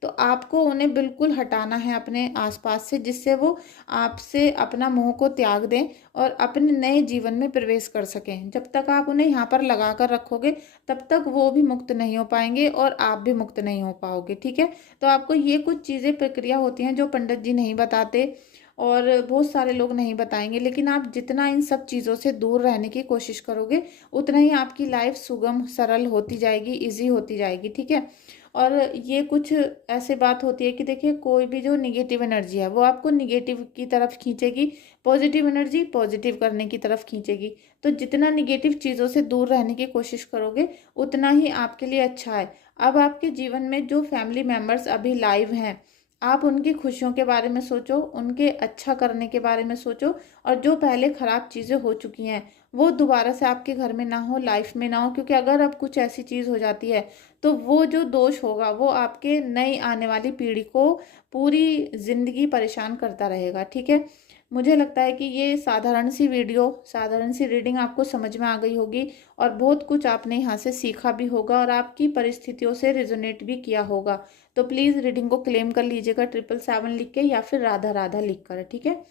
तो आपको उन्हें बिल्कुल हटाना है अपने आसपास से, जिससे वो आपसे अपना मोह को त्याग दें और अपने नए जीवन में प्रवेश कर सकें। जब तक आप उन्हें यहाँ पर लगा कर रखोगे, तब तक वो भी मुक्त नहीं हो पाएंगे और आप भी मुक्त नहीं हो पाओगे। ठीक है, तो आपको ये कुछ चीज़ें, प्रक्रिया होती हैं जो पंडित जी नहीं बताते और बहुत सारे लोग नहीं बताएंगे। लेकिन आप जितना इन सब चीज़ों से दूर रहने की कोशिश करोगे, उतना ही आपकी लाइफ सुगम, सरल होती जाएगी, इजी होती जाएगी। ठीक है, और ये कुछ ऐसे बात होती है कि देखिए, कोई भी जो निगेटिव एनर्जी है वो आपको निगेटिव की तरफ खींचेगी, पॉजिटिव एनर्जी पॉजिटिव करने की तरफ खींचेगी। तो जितना निगेटिव चीज़ों से दूर रहने की कोशिश करोगे, उतना ही आपके लिए अच्छा है। अब आपके जीवन में जो फैमिली मेम्बर्स अभी लाइव हैं, आप उनकी खुशियों के बारे में सोचो, उनके अच्छा करने के बारे में सोचो, और जो पहले ख़राब चीज़ें हो चुकी हैं वो दोबारा से आपके घर में ना हो, लाइफ में ना हो। क्योंकि अगर अब कुछ ऐसी चीज़ हो जाती है, तो वो जो दोष होगा वो आपके नई आने वाली पीढ़ी को पूरी ज़िंदगी परेशान करता रहेगा। ठीक है, मुझे लगता है कि ये साधारण सी वीडियो, साधारण सी रीडिंग आपको समझ में आ गई होगी और बहुत कुछ आपने यहाँ से सीखा भी होगा और आपकी परिस्थितियों से रिजोनेट भी किया होगा। तो प्लीज़ रीडिंग को क्लेम कर लीजिएगा 777 लिख के, या फिर राधा राधा लिख कर। ठीक है,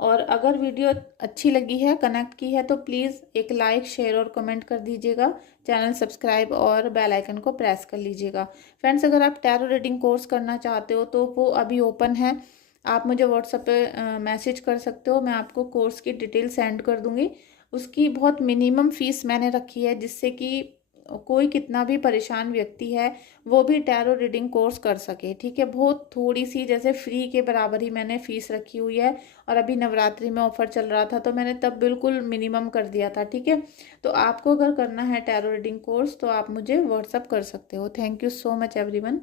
और अगर वीडियो अच्छी लगी है, कनेक्ट की है, तो प्लीज़ एक लाइक, शेयर और कमेंट कर दीजिएगा। चैनल सब्सक्राइब और बेल आइकन को प्रेस कर लीजिएगा। फ्रेंड्स, अगर आप टैरो रीडिंग कोर्स करना चाहते हो तो वो अभी ओपन है। आप मुझे व्हाट्सएप पे मैसेज कर सकते हो, मैं आपको कोर्स की डिटेल सेंड कर दूँगी। उसकी बहुत मिनिमम फ़ीस मैंने रखी है, जिससे कि कोई कितना भी परेशान व्यक्ति है वो भी टैरो रीडिंग कोर्स कर सके। ठीक है, बहुत थोड़ी सी, जैसे फ्री के बराबर ही मैंने फ़ीस रखी हुई है। और अभी नवरात्रि में ऑफर चल रहा था तो मैंने तब बिल्कुल मिनिमम कर दिया था। ठीक है, तो आपको अगर करना है टैरो रीडिंग कोर्स तो आप मुझे व्हाट्सअप कर सकते हो। Thank you so much everyone.